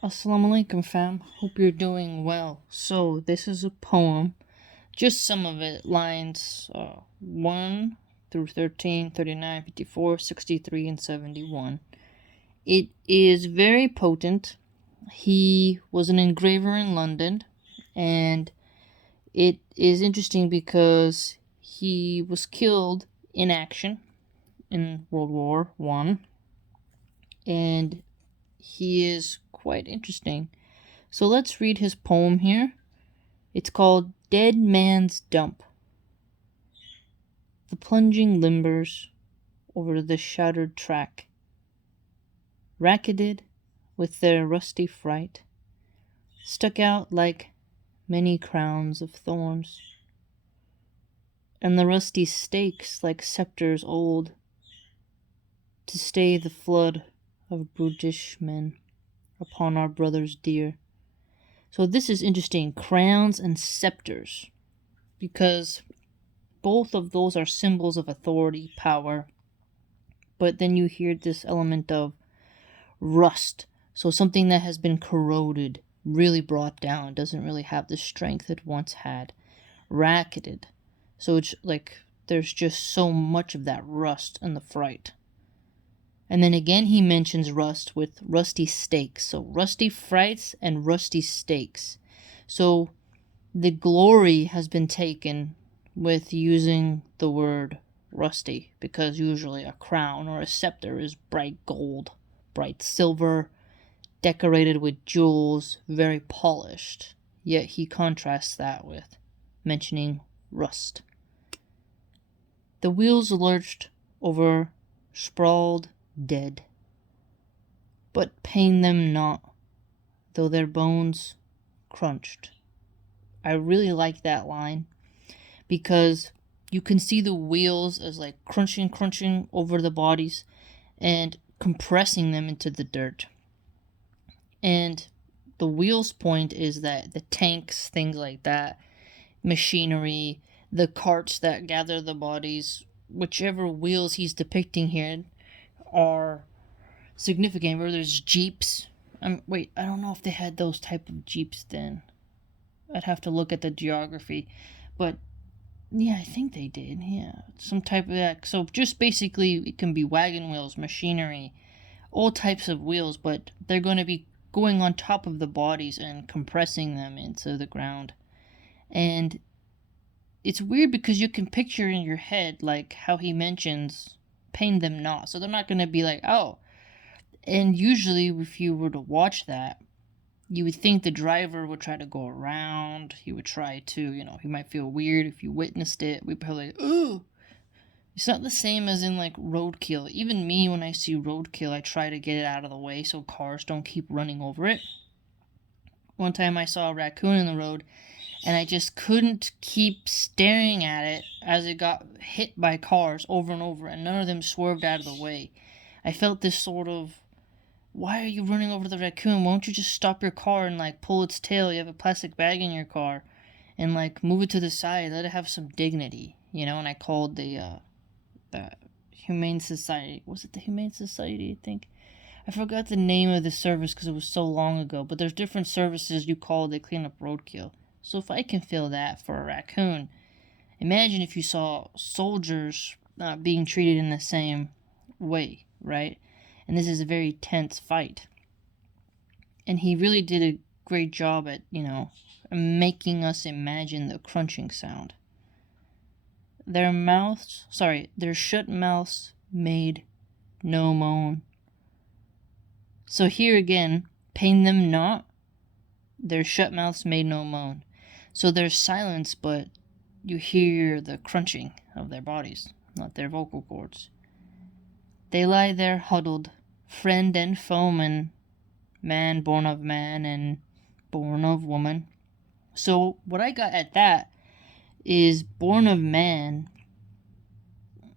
Assalamu alaikum, fam. Hope you're doing well. So, this is a poem. Just some of it. Lines 1 through 13, 39, 54, 63, and 71. It is very potent. He was an engraver in London, and it is interesting because he was killed in action in World War I, and he is quite interesting. So let's read his poem here. It's called Dead Man's Dump. The plunging limbers over the shattered track, racketed with their rusty fright, stuck out like many crowns of thorns, and the rusty stakes like scepters old, to stay the flood of brutish men upon our brothers dear. So this is interesting, crowns and scepters, because both of those are symbols of authority, power, but then you hear this element of rust. So something that has been corroded, really brought down, doesn't really have the strength it once had. Racketed. So it's like there's just so much of that rust and the fright. And then again he mentions rust with rusty stakes. So rusty frights and rusty stakes. So the glory has been taken with using the word rusty, because usually a crown or a scepter is bright gold, bright silver, decorated with jewels, very polished. Yet he contrasts that with mentioning rust. The wheels lurched over sprawled dead, but pain them not, though their bones crunched. I really like that line because you can see the wheels as like crunching over the bodies and compressing them into the dirt. And the wheels point is that the tanks, things like that, machinery, the carts that gather the bodies, whichever wheels he's depicting here are significant. Where there's jeeps. I don't know if they had those type of jeeps then. I'd have to look at the geography. But yeah, I think they did. Yeah, some type of that. So just basically, it can be wagon wheels, machinery, all types of wheels, but they're going to be going on top of the bodies and compressing them into the ground. And it's weird because you can picture in your head like how he mentions pain them not. So they're not going to be like, oh. And usually if you were to watch that, you would think the driver would try to go around. He would try to, he might feel weird if you witnessed it. We'd probably like, ooh. It's not the same as in like roadkill. Even me, when I see roadkill, I try to get it out of the way so cars don't keep running over it. One time I saw a raccoon in the road, and I just couldn't keep staring at it as it got hit by cars over and over, and none of them swerved out of the way. I felt this sort of, why are you running over the raccoon? Why don't you just stop your car and like pull its tail? You have a plastic bag in your car, and like move it to the side. Let it have some dignity, And I called the Humane Society. Was it the Humane Society? I think. I forgot the name of the service because it was so long ago. But there's different services you call to clean up roadkill. So if I can feel that for a raccoon, imagine if you saw soldiers being treated in the same way, right? And this is a very tense fight. And he really did a great job at, making us imagine the crunching sound. Their shut mouths made no moan. So here again, pain them not, their shut mouths made no moan. So there's silence, but you hear the crunching of their bodies, not their vocal cords. They lie there huddled, friend and foeman, man born of man and born of woman. So what I got at that is born of man.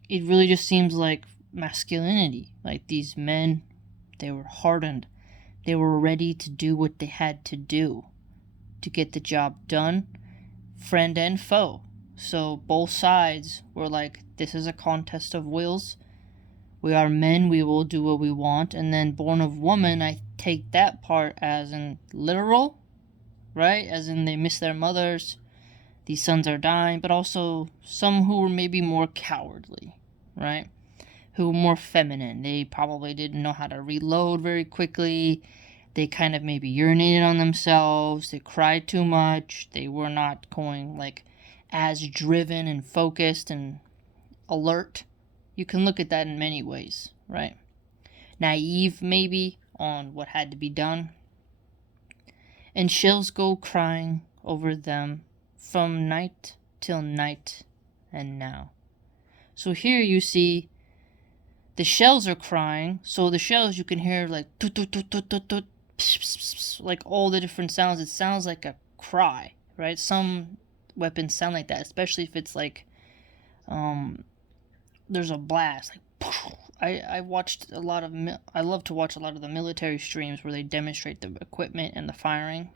It really just seems like masculinity. Like these men, they were hardened. They were ready to do what they had to do to get the job done, friend and foe. So both sides were like, this is a contest of wills. We are men, we will do what we want. And then born of woman, I take that part as in literal, right? As in they miss their mothers, these sons are dying, but also some who were maybe more cowardly, right? Who were more feminine. They probably didn't know how to reload very quickly. They kind of maybe urinated on themselves. They cried too much. They were not going like as driven and focused and alert. You can look at that in many ways, right? Naive maybe on what had to be done. And shells go crying over them from night till night and now. So here you see the shells are crying. So the shells you can hear like toot, toot, toot, toot, toot, toot, pss, pss, pss, pss, like all the different sounds. It sounds like a cry, right? Some weapons sound like that, especially if it's like there's a blast. Like I watched a lot of I love to watch a lot of the military streams where they demonstrate the equipment and the firing.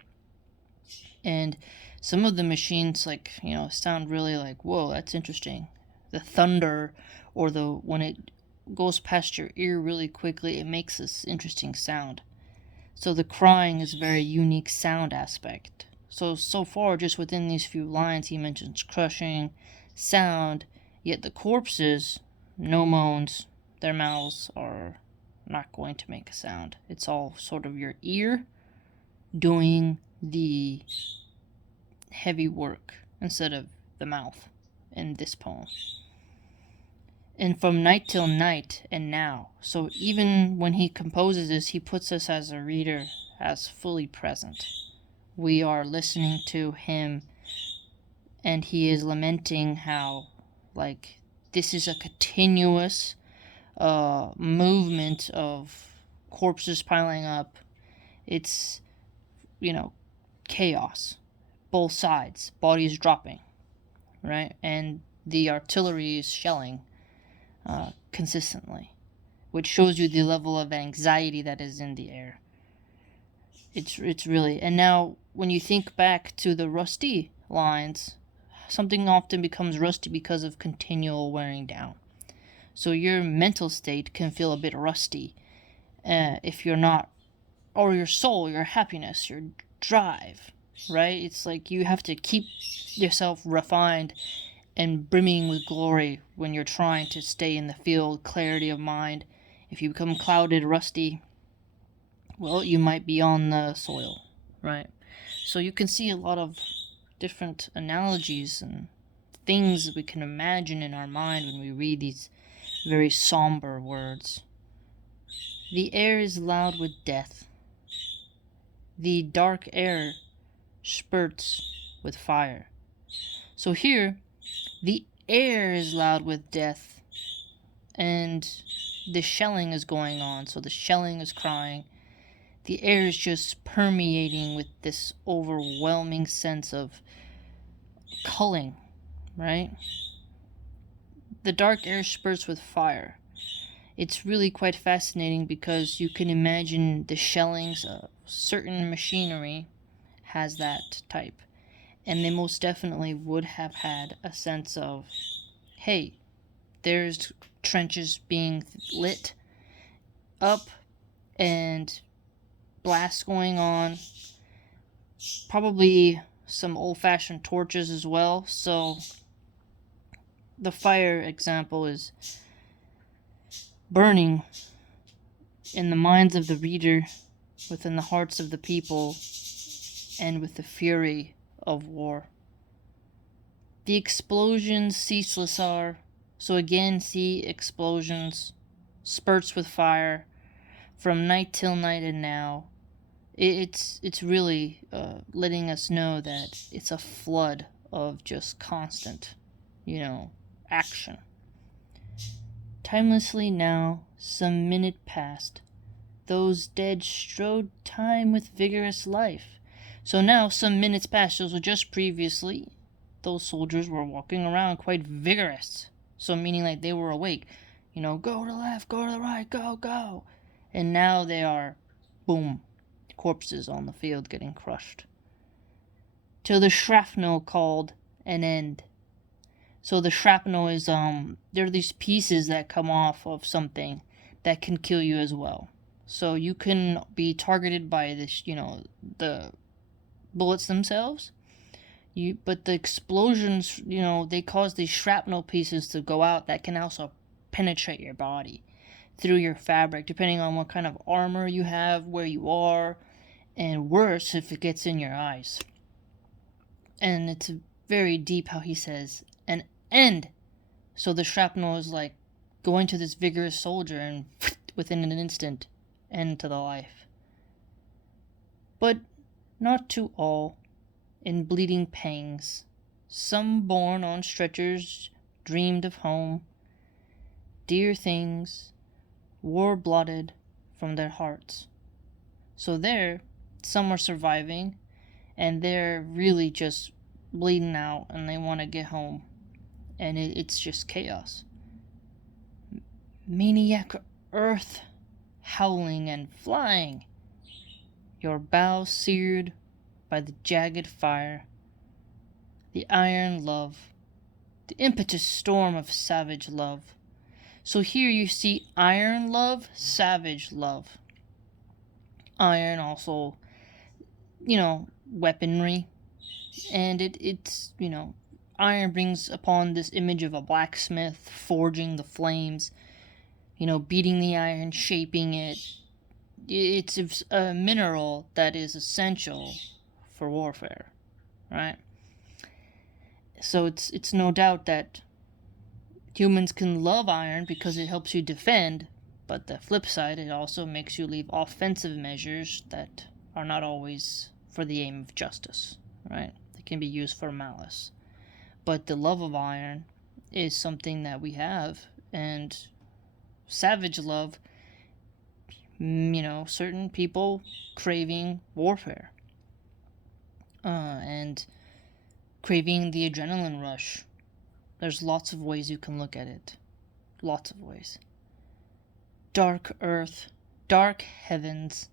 And some of the machines, like, sound really like, whoa, that's interesting. The thunder, or when it goes past your ear really quickly, it makes this interesting sound. So the crying is a very unique sound aspect. So far, just within these few lines, he mentions crushing, sound, yet the corpses, no moans, their mouths are not going to make a sound. It's all sort of your ear doing the heavy work instead of the mouth in this poem. And from night till night and now. So even when he composes this, he puts us as a reader as fully present. We are listening to him, and he is lamenting how, like, this is a continuous movement of corpses piling up. It's, chaos. Both sides. Bodies dropping, right? And the artillery is shelling consistently, which shows you the level of anxiety that is in the air. It's really... And now, when you think back to the rusty lines, something often becomes rusty because of continual wearing down. So your mental state can feel a bit rusty if you're not... Or your soul, your happiness, your drive, right? It's like you have to keep yourself refined and brimming with glory when you're trying to stay in the field, clarity of mind. If you become clouded, rusty, well, you might be on the soil, right? So you can see a lot of different analogies and things we can imagine in our mind when we read these very somber words. The air is loud with death. The dark air spurts with fire. So here, the air is loud with death, and the shelling is going on. So the shelling is crying. The air is just permeating with this overwhelming sense of culling, right? The dark air spurts with fire. It's really quite fascinating because you can imagine the shellings of certain machinery has that type. And they most definitely would have had a sense of, hey, there's trenches being lit up and blasts going on. Probably some old-fashioned torches as well. So the fire example is burning in the minds of the reader, within the hearts of the people, and with the fury of war. The explosions ceaseless are. So again, see explosions, spurts with fire, from night till night and now. It's really letting us know that it's a flood of just constant, action. Timelessly now, some minute passed. Those dead strode time with vigorous life. So now, some minutes passed. So just previously, those soldiers were walking around quite vigorous. So meaning like they were awake. Go to the left, go to the right, go, go. And now they are, boom, corpses on the field getting crushed. Till the shrapnel called an end. So the shrapnel is, there are these pieces that come off of something that can kill you as well. So you can be targeted by this, the bullets themselves. But the explosions, they cause these shrapnel pieces to go out that can also penetrate your body through your fabric, depending on what kind of armor you have, where you are, and worse if it gets in your eyes. And it's very deep how he says, an end. So the shrapnel is like going to this vigorous soldier and within an instant, end to the life. But not to all. In bleeding pangs, some borne on stretchers dreamed of home, dear things, war-blotted from their hearts. So there, some are surviving, and they're really just bleeding out, and they want to get home, and it's just chaos. Maniac earth, howling and flying, your bow seared by the jagged fire, the iron love, the impetuous storm of savage love. So here you see iron love, savage love. Iron also, weaponry. And it's, iron brings upon this image of a blacksmith forging the flames, beating the iron, shaping it. It's a mineral that is essential for warfare, right? So it's no doubt that humans can love iron because it helps you defend, but the flip side, it also makes you leave offensive measures that are not always for the aim of justice, right? They can be used for malice. But the love of iron is something that we have, and savage love, certain people craving warfare. And craving the adrenaline rush. There's lots of ways you can look at it. Lots of ways. Dark earth, dark heavens,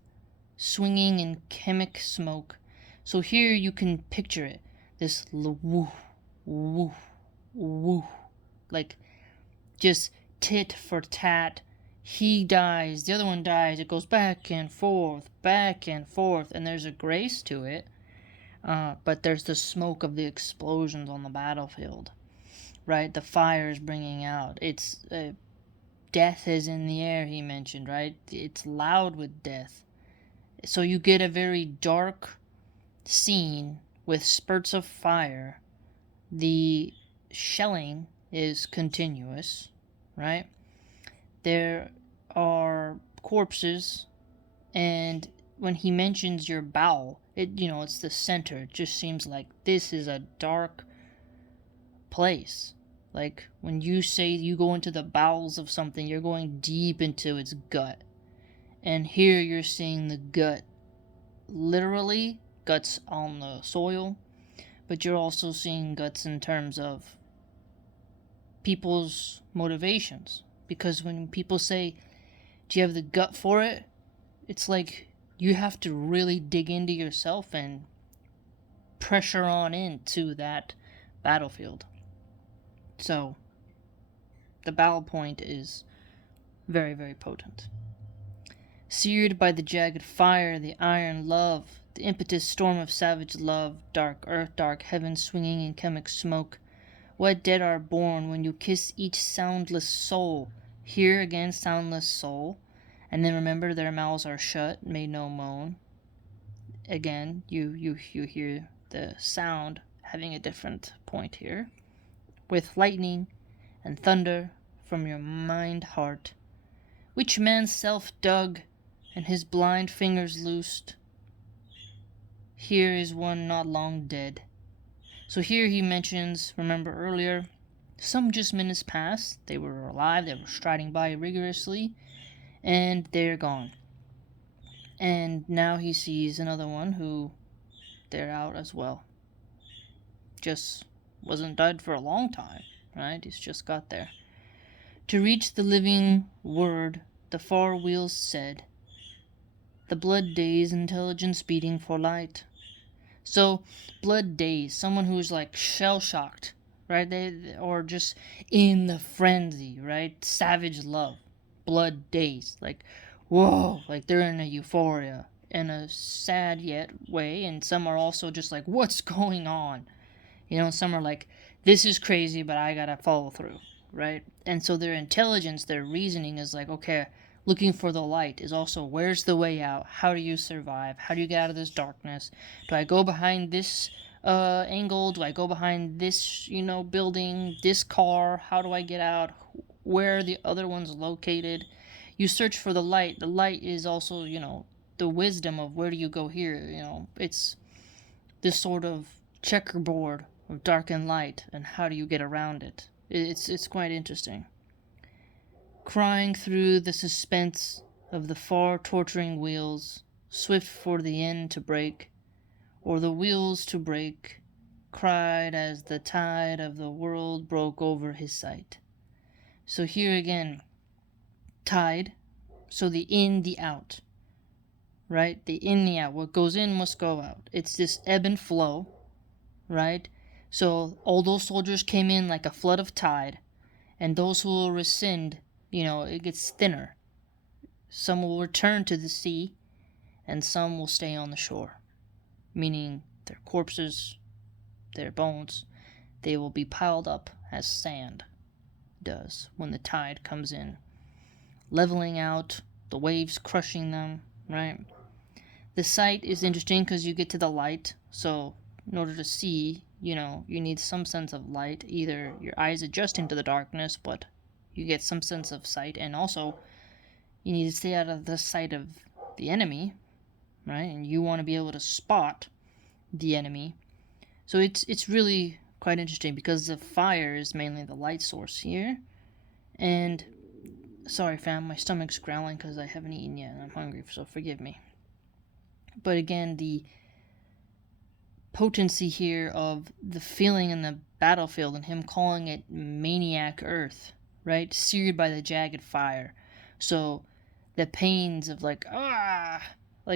swinging in chemic smoke. So here you can picture it. This woo, woo, woo. Like, just tit for tat. He dies, the other one dies. It goes back and forth, and there's a grace to it. But there's the smoke of the explosions on the battlefield, right? The fire is bringing out. It's death is in the air, he mentioned, right? It's loud with death. So you get a very dark scene with spurts of fire. The shelling is continuous, right? There are corpses, and when he mentions your bowel, it's the center. It just seems like this is a dark place. Like, when you say you go into the bowels of something, you're going deep into its gut. And here you're seeing the gut, literally, guts on the soil, but you're also seeing guts in terms of people's motivations. Because when people say, do you have the gut for it? It's like you have to really dig into yourself and pressure on into that battlefield. So, the battle point is very, very potent. Seared by the jagged fire, the iron love, the impetuous storm of savage love, dark earth, dark heaven swinging in chemic smoke. What dead are born when you kiss each soundless soul? Here again, soundless soul. And then remember, their mouths are shut, made no moan. Again, you hear the sound having a different point here. With lightning and thunder from your mind heart, which man's self dug and his blind fingers loosed. Here is one not long dead. So here he mentions, remember earlier, some just minutes past, they were alive, they were striding by rigorously, and they're gone. And now he sees another one who, they're out as well. Just wasn't dead for a long time, right? He's just got there. To reach the living word, the far wheels said, the blood days intelligence beating for light. So, blood days, someone who's like shell-shocked, right? Or just in the frenzy, right? Savage love. Blood days. Like, whoa, like they're in a euphoria in a sad yet way, and some are also just like, what's going on? Some are like, this is crazy, but I gotta follow through, right? And so their intelligence, their reasoning is like, okay, looking for the light is also, where's the way out? How do you survive? How do you get out of this darkness? Do I go behind this angle? Do I go behind this, building, this car? How do I get out? Where are the other ones located? You search for the light. The light is also, the wisdom of where do you go here? It's this sort of checkerboard of dark and light, and how do you get around it? It's quite interesting. Crying through the suspense of the far torturing wheels, swift for the end to break, or the wheels to break, cried as the tide of the world broke over his sight. So here again, tide, so the in, the out, right? The in, the out. What goes in must go out. It's this ebb and flow, right? So all those soldiers came in like a flood of tide, and those who will rescind, it gets thinner. Some will return to the sea, and some will stay on the shore, meaning their corpses, their bones, they will be piled up as sand does when the tide comes in, leveling out, the waves crushing them, right? The sight is interesting because you get to the light, so in order to see, you need some sense of light, either your eyes adjusting to the darkness, but you get some sense of sight, and also you need to stay out of the sight of the enemy, right? And you want to be able to spot the enemy. So it's really quite interesting because the fire is mainly the light source here. And sorry fam, my stomach's growling because I haven't eaten yet and I'm hungry, so forgive me. But again, the potency here of the feeling in the battlefield and him calling it maniac earth, right? Seared by the jagged fire. So the pains of like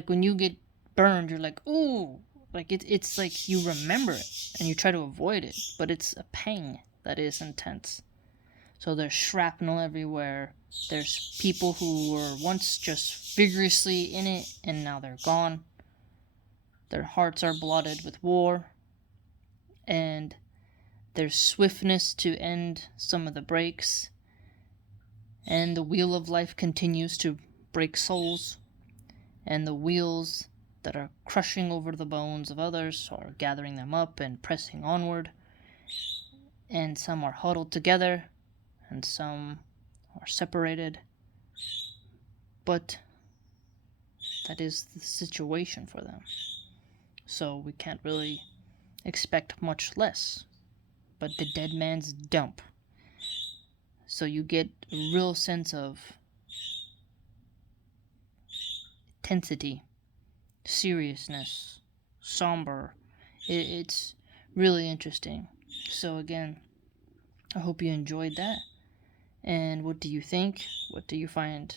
when you get burned, you're like, ooh, like it's like you remember it and you try to avoid it, but it's a pang that is intense. So there's shrapnel everywhere. There's people who were once just vigorously in it and now they're gone. Their hearts are blooded with war, and there's swiftness to end some of the breaks, and the wheel of life continues to break souls, and the wheels that are crushing over the bones of others are gathering them up and pressing onward, and some are huddled together, and some are separated, but that is the situation for them. So we can't really expect much less. But the dead man's dump. So you get a real sense of intensity, seriousness, somber. It's really interesting. So again, I hope you enjoyed that. And what do you think? What do you find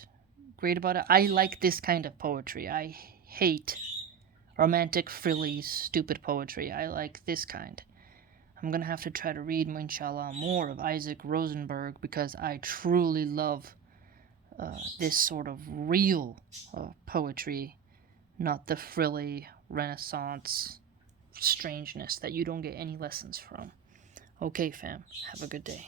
great about it? I like this kind of poetry. I hate romantic, frilly, stupid poetry. I like this kind. I'm going to have to try to read, inshallah, more of Isaac Rosenberg because I truly love this sort of real poetry, not the frilly Renaissance strangeness that you don't get any lessons from. Okay, fam. Have a good day.